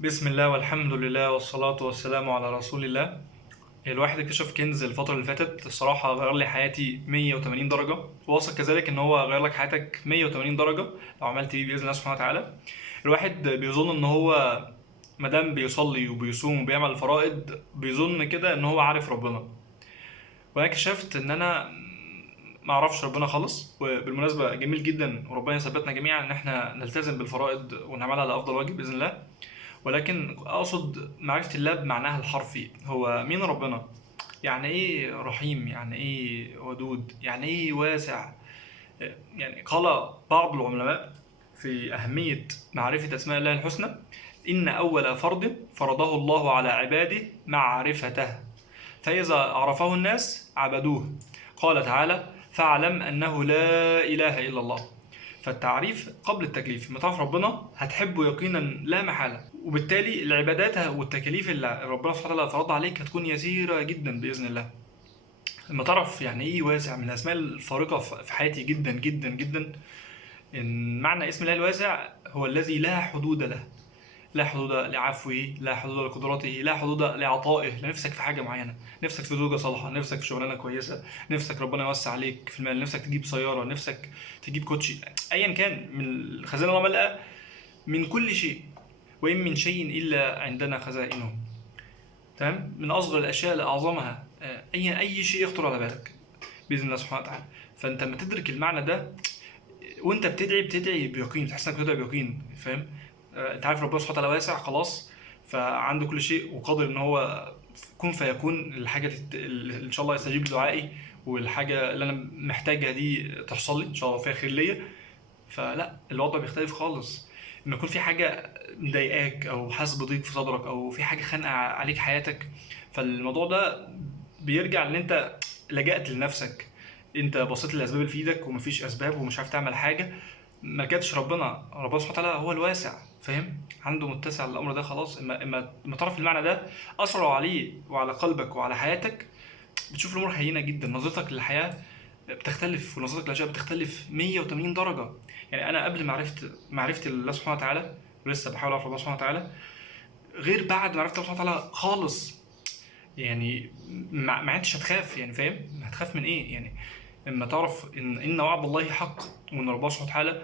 بسم الله والحمد لله والصلاة والسلام على رسول الله. الواحد اكتشف كنز الفترة اللي فاتت، الصراحة غير لي حياتي 180 درجة، واثق كذلك ان هو غير لك حياتك 180 درجة لو عملت بيه بإذن الله سبحانه وتعالى. الواحد بيظن ان هو مادام بيصلي وبيصوم وبيعمل الفرائض بيظن كده ان هو عارف ربنا، وانا اكتشفت ان انا ما اعرفش ربنا خالص. وبالمناسبة جميل جدا وربنا يثبتنا جميعا ان احنا نلتزم بالفرائض ونعملها على افضل واجب بإذن الله، ولكن اقصد معرفة الله بمعناها الحرفي. هو مين ربنا؟ يعني ايه رحيم؟ يعني ايه ودود؟ يعني ايه واسع؟ يعني قال بعض العلماء في أهمية معرفة أسماء الله الحسنى: إن أول فرض فرضه الله على عباده معرفته، فإذا عرفه الناس عبدوه. قال تعالى: فاعلم أنه لا إله إلا الله. فالتعريف قبل التكليف. لما تعرف ربنا هتحبه يقينا لا محالة، وبالتالي العبادات والتكاليف اللي ربنا سبحانه وتعالى فرضها عليك هتكون يسيرة جدا بإذن الله. لما تعرف يعني ايه واسع، من الاسماء الفارقه في حياتي جدا جدا جدا ان معنى اسم الله الواسع هو الذي لا حدود له، لا حدود لعفوه، لا حدود لقدرته، لا حدود لعطائه. نفسك في حاجه معينه، نفسك في زوجه صالحه، نفسك في شغلانه كويسه، نفسك ربنا يوسع عليك في المال، نفسك تجيب سياره، نفسك تجيب كوتشي، ايا كان، من خزائن الله ملأ من كل شيء، وان من شيء الا عندنا خزائنه. تمام، من اصغر الاشياء لاعظمها، اي شيء يخطر على بالك باذن الله سبحانه وتعالى. فانت لما تدرك المعنى ده وانت بتدعي بيقين، تحس انك بتدعي بيقين، فاهم؟ انت عارف ربنا سبحانه وتعالى واسع خلاص، فعنده كل شيء وقادر ان هو كن فيكون الحاجه ان شاء الله يستجيب لدعائي، والحاجه اللي انا محتاجها دي تحصل لي ان شاء الله فيها خير ليا. فلا، الوضع بيختلف خالص. لما يكون في حاجه مضايقاك او حاسس بضيق في صدرك او في حاجه خانقه عليك حياتك، فالموضوع ده بيرجع ان انت لجأت لنفسك. انت بصيت للاسباب اللي في ايدك ومفيش اسباب ومش عارف تعمل حاجه، ما جاتش ربنا سبحانه وتعالى هو الواسع، فاهم؟ عنده متسع الامر ده خلاص. اما تعرف المعنى ده اثره عليه وعلى قلبك وعلى حياتك، بتشوف الامور هينه جدا، نظرتك للحياه بتختلف ونظرتك للاشياء بتختلف 180 درجه. يعني انا قبل معرفتي لله سبحانه وتعالى، ولسه بحاول اعرف الله سبحانه وتعالى، غير بعد معرفة الله سبحانه وتعالى خالص. يعني ما عدتش هتخاف، يعني فاهم؟ هتخاف من ايه يعني؟ لما تعرف ان وعد الله حق، وان ربنا سبحانه وتعالى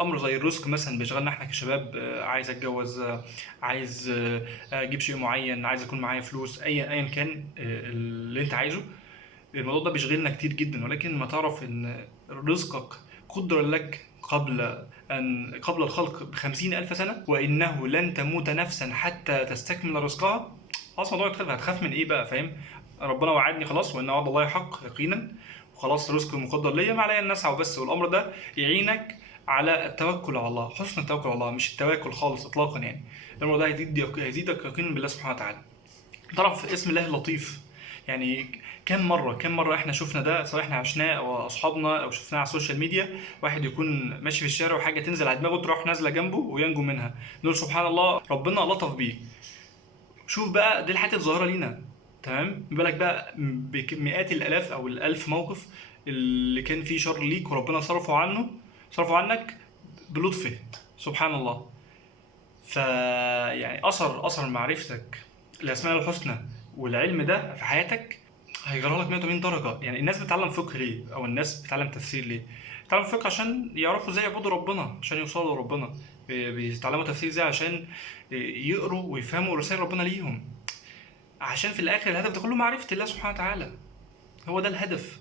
امر زي الرزق مثلا بيشغلنا احنا كشباب، عايز اتجوز، عايز اجيب شيء معين، عايز يكون معايا فلوس، ايا كان اللي انت عايزه. الموضوع ده بيشغلنا كتير جدا، ولكن لما تعرف ان رزقك قدر لك قبل الخلق ب50,000 سنة، وإنه لن تموت نفسا حتى تستكمل رزقها، خلاص الموضوع يختلف. هتخاف من إيه بقى؟ فاهم؟ ربنا وعدني خلاص، وإن وعد الله حق يقينا، وخلاص رزق مقدر ليا، ما عليا أن أسعى وبس. والأمر ده يعينك على التوكل على الله، حسن التوكل على الله، مش التواكل خالص إطلاقا. يعني الأمر ده هيزيدك يقينا بالله سبحانه وتعالى. تعرف اسم الله اللطيف؟ يعني كم مرة احنا شفنا ده، سواء احنا عشناه او اصحابنا او شفناه على السوشيال ميديا، واحد يكون ماشي في الشارع وحاجة تنزل على دماغه تروح نازلة جنبه وينجو منها، نقول سبحان الله ربنا لطف بيه. شوف بقى، دي الحاجات الظاهرة لينا، تمام؟ بالك بقى بمئات الالاف او الالف موقف اللي كان فيه شر ليك وربنا صرفه عنك بلطفه، سبحان الله. يعني اثر معرفتك الاسماء الحسنى والعلم ده في حياتك هيغير لك 180 درجه. يعني الناس بتتعلم فقه ليه؟ او الناس بتتعلم تفسير ليه؟ بتتعلم فقه عشان يعرفوا ازاي يعبدوا ربنا، عشان يوصلوا لربنا. بيتعلموا تفسير ازاي عشان يقروا ويفهموا رسائل ربنا ليهم، عشان في الاخر الهدف ده كله معرفه الله سبحانه وتعالى، هو ده الهدف.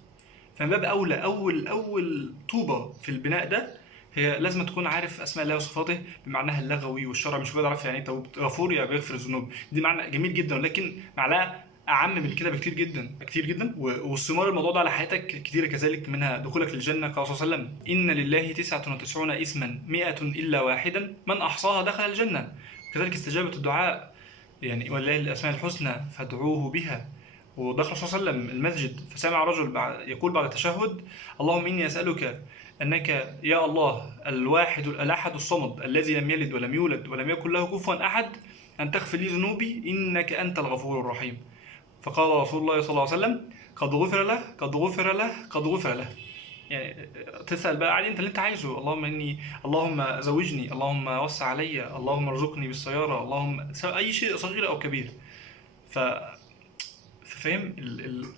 فمن باب اولى اول طوبه في البناء ده هي لازم تكون عارف اسماء الله وصفاته بمعناها اللغوي والشرعي. مش بقدر اعرف يعني ايه توب غفور يعني بيغفر الذنوب، دي معنى جميل جدا، ولكن معناها اعم من كده بكتير جدا كتير جدا. والثمار الموضوع ده على حياتك كتيره كذلك، منها دخولك للجنه. قال صلى الله عليه وسلم: ان لله 99 اسما 100 الا واحدا من احصاها دخل الجنه. كذلك استجابه الدعاء، يعني ولله الاسماء الحسنى فادعوه بها. ودخل الرسول صلى الله عليه وسلم المسجد فسمع رجل يقول بعد التشهد: اللهم اني اسالك انك يا الله الواحد الاحد الصمد الذي لم يلد ولم يولد ولم يكن له كفوا احد ان تغفر لي ذنوبي انك انت الغفور الرحيم. فقال رسول الله صلى الله عليه وسلم: قد غفر له، قد غفر له، قد غفر له. يعني تسال بقى عادي انت اللي انت عايزه، اللهم زوجني، اللهم وسع عليا، اللهم ارزقني بالسياره، اي شيء صغير او كبير. ف فاهم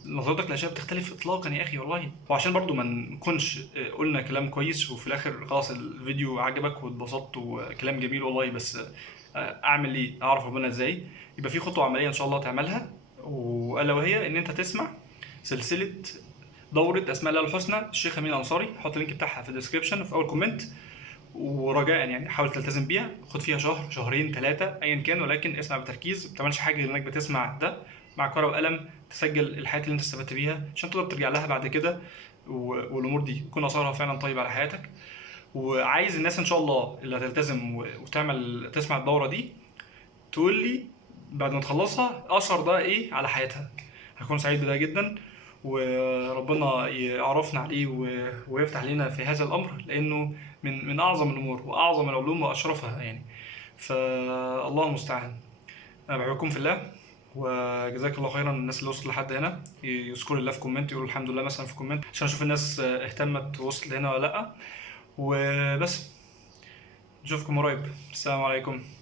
نظرتك للاشياء بتختلف اطلاقا يا اخي والله. وعشان برضو ما نكونش قلنا كلام كويس وفي الاخر خلاص الفيديو عجبك واتبسطت وكلام جميل والله، بس اعمل ايه، اعرف ربنا ازاي؟ يبقى في خطوه عمليه ان شاء الله تعملها، والا وهي ان انت تسمع سلسله دوره اسماء الله الحسنى الشيخ امين الانصاري. هحط اللينك بتاعها في الديسكربشن في اول كومنت. ورجاء يعني حاول تلتزم بيها، خد فيها شهر شهرين ثلاثه ايا كان، ولكن اسمع بتركيز، ما تعملش حاجه غير انك بتسمع ده معاك ورقه وقلم، تسجل الحاجات اللي انت استفدت بيها عشان تقدر ترجع لها بعد كده، والامور دي يكون اثرها فعلا طيب على حياتك. وعايز الناس ان شاء الله اللي هتلتزم وتعمل تسمع الدوره دي تقول لي بعد ما تخلصها اثر ده ايه على حياتها. هكون سعيد بده جدا، وربنا يعرفنا عليه ويفتح علينا في هذا الامر، لانه من اعظم الامور واعظم العلوم واشرفها يعني. فالله المستعان. انا بحبكم في الله، وجزاك الله خيرا. الناس اللي وصلت لحد هنا يذكروا الله في كومنت، يقولوا الحمد لله مثلا في كومنت، عشان اشوف الناس اهتمت ووصلت هنا ولا لا. وبس، نشوفكم قريب. السلام عليكم.